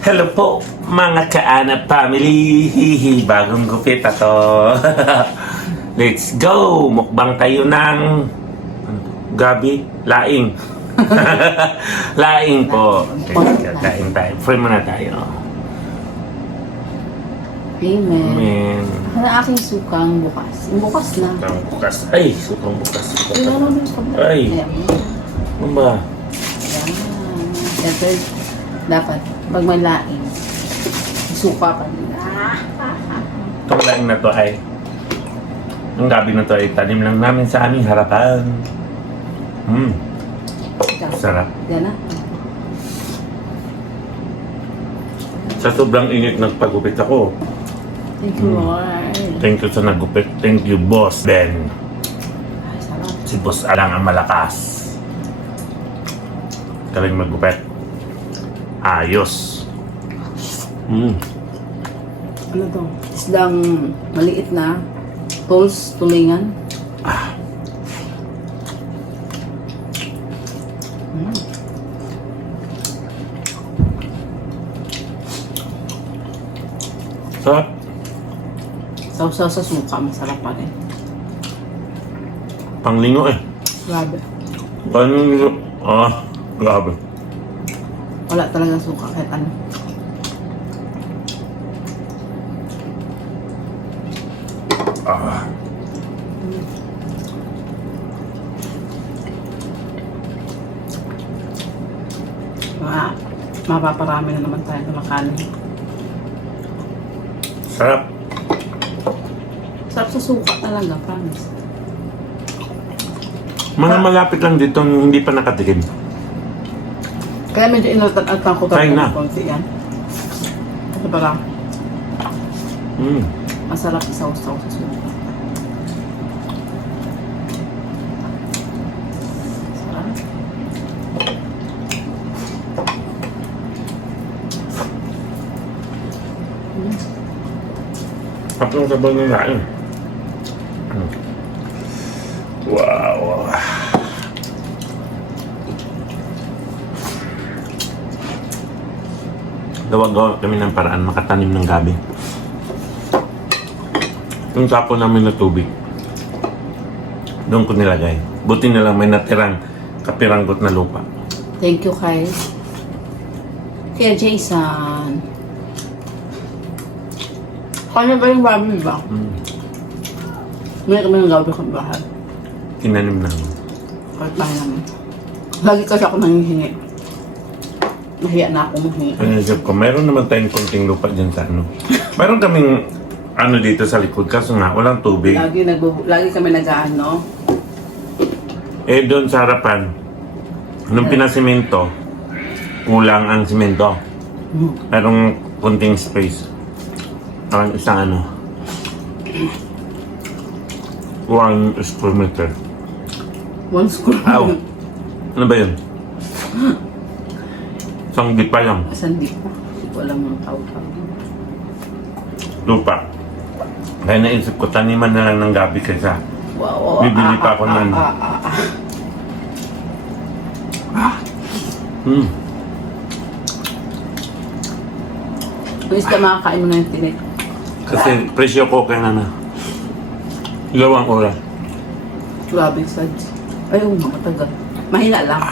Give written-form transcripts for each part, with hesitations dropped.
Hello po, mga Kaanap family. Hihi, bagong gupit ato. Let's go! Mukbang tayo ng gabi, laing. Laing po. Kain tayo. Free muna tayo. Amen. Amen. Ano aking sukang bukas? Bukas na. Sukang bukas. Ay, sukang bukas. Ilan naman sa bukas? Ay. Ano ba? Yan. Siyempre, dapat pag malaing, suka pa din. Itong laing na to ay ang gabi na to ay tanim lang namin sa aming harapan. Sarap. Yan na. Sa sobrang init nagpagupit ako. Thank you, Lord. Thank you sa nagupit. Thank you, Boss Ben. Ay, sarap. Si Boss Alang ang malakas. Galing magupit. Ayos. Ano to? Isdang maliit na. Tools, tulingan. Sarap. Sausaw sa suka, masarap pa rin. Panglingo eh. Grabe. Panglingo. Grabe. Wala talaga suka kahit ano. Mapaparami na naman tayo ng makanin. Sarap. Sarap sa suka talaga, promise. Mga malapit lang dito hindi pa nakatikim. Kaya medyo inalatan ko Try na. ng konti yan. Ito pa lang. Masarap isaw-saw sa suka. Sarap. Sarap ng sabaw ng laing. Wow. Gawa-gawa kami ng paraan makatanim ng gabi. Yung tapo namin na tubig, doon ko nilagay. Buti na lang may natirang kapiranggot na lupa. Thank you, Kyle. Kaya Jason. Kanya ba yung baboy ba? May kami ng gabi sa bahay. Tinanim namin. Kahit bahay namin. Lagi kasi ako nangihingi. Nahiya na ako mahingi. Naisip ko, mayroon naman tayong konting lupa dyan sa ano. Mayroon kaming ano dito sa likod, kaso nga, walang tubig. Lagi kami nag-ano. Eh, doon sa harapan, nung pinasimento, kulang ang simento. Mayroong konting space. Parang isang ano, 1 square meter. 1 square. Aw! Ano ba yun? Isang di pa lang. Sandi pa. Hindi ko alam ang tawag. Lupa. Kaya naisip ko, taniman na lang ng gabi kaysa Wow. bibili pa ako ng Please ka makakain mo na yung tinik. Kasi presyo ko kaya na 2 oras. Grabe, Sads. Ayaw mo, matagal. Mahina lang.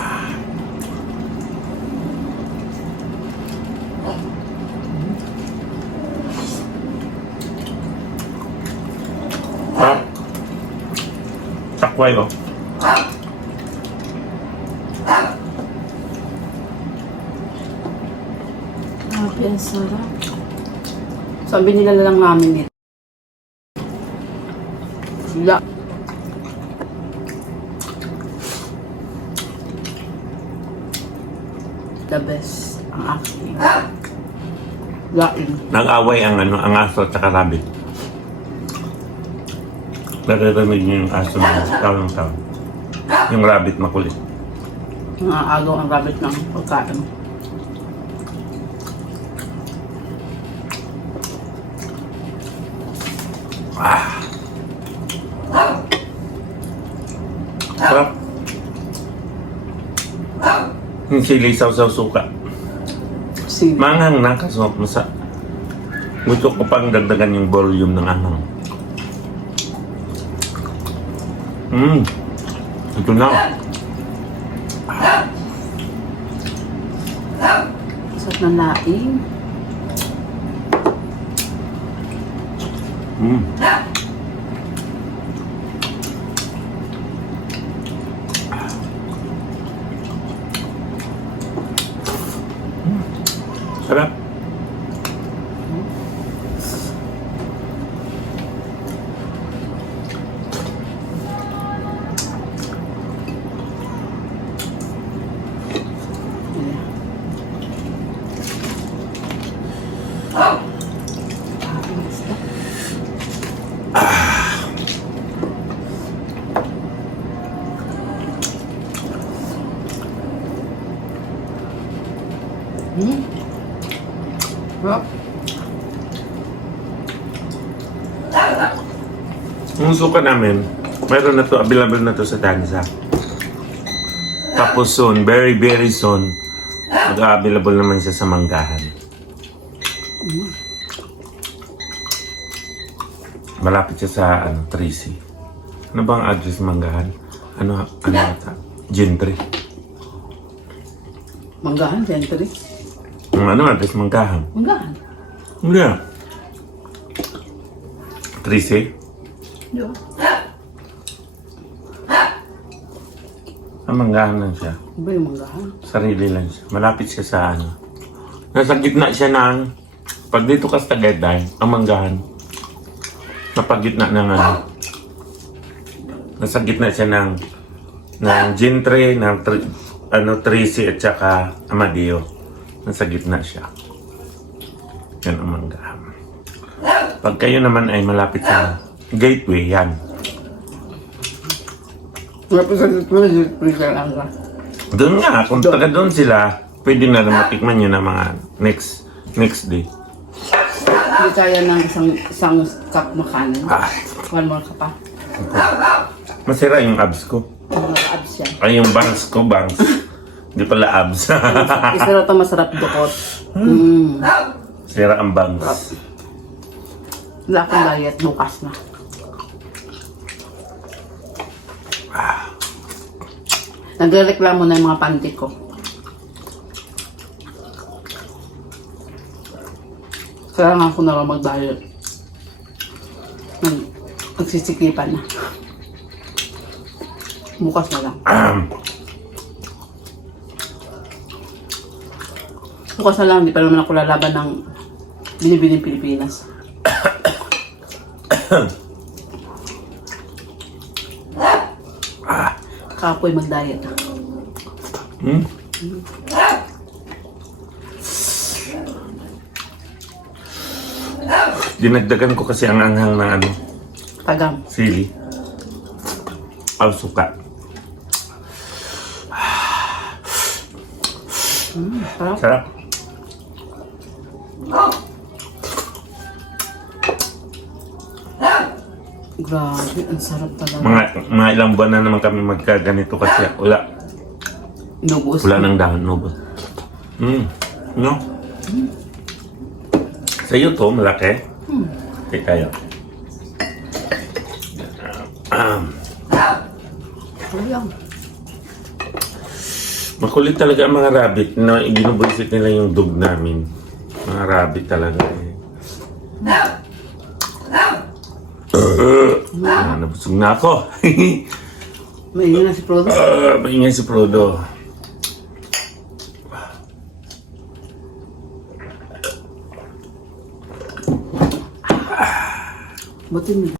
Takway ko. Grabe, ang sarap. Sabi nila lang namin dito. Sila. The best ang aking laing. Nag-away ang ano, ang aso at saka rabbit. Naririnig niyo yung aso na tawang-tawang. Yung rabbit makulit. Nangaagaw ang rabbit ng pagkain. Sarap. Yung sili, sausaw, suka. Sili. Manghang na, kaso gusto ko pang dagdagan yung volume ng anghang. Ito na. Sarap ng laing. Sarap. Sarap. Yung suka namin, mayroon na to, available na to sa Danza. Tapos soon, very very soon, mag-available naman siya sa Manggahan. Malapit siya sa Tracy. Ano bang address Manggahan? Ano ata? Gentry. Manggahan, Gentry. Ano address Manggahan? Manggahan. Hindi. Tracy? Yo. Manggahan lang siya. Iba yung manggahan. Sarili lang siya. Malapit siya sa Nasa gitna siya ng... Pag dito ka sa Tagaytay, ang Manggahan. Napagitna ng Nasa gitna siya ng Gentry, ng Tracy at saka Amadeo. Nasa gitna siya. Yan ang Manggahan. Pag kayo naman ay malapit sa Gateway, yan. Malapit sa Gentry ka lang ka. Doon nga, kung taga doon sila, pwede na rin matikman nyo na mga next day. Hindi kaya ng isang cup makanan. Ah, One more ka pa. masira yung abs ko. Mga abs yan. Ay, yung bangs ko, bangs. Hindi pala abs. Isa na ito masarap dukot. Sira ang bangs. Wala akong diet bukas na. Nagreklamo na yung mga panty ko. Kailangan ko na lang mag-diet. Nagsisikipan na. Bukas na lang. Bukas na lang, hindi pa naman ako lalaban ng binibining Pilipinas. Kapoy mag-diet. Dinagdagan ko kasi ang anghang na Tagang. sili. Ang suka. Sarap. Sarap. Grabe, ang sarap talaga. Mga ilang buwan na naman kami magkaganito kasi wala Inubuos. ng dahon. Nubos. No? Sa iyo to, malaki. Okay, tayo. Sayang. Makulit talaga ang mga rabbit na ibinubuisit nila yung dog namin. Mga rabbit talaga eh. Nabusog na ako. Maingay na si Prodo. Maingay si Prodo. Buti nila.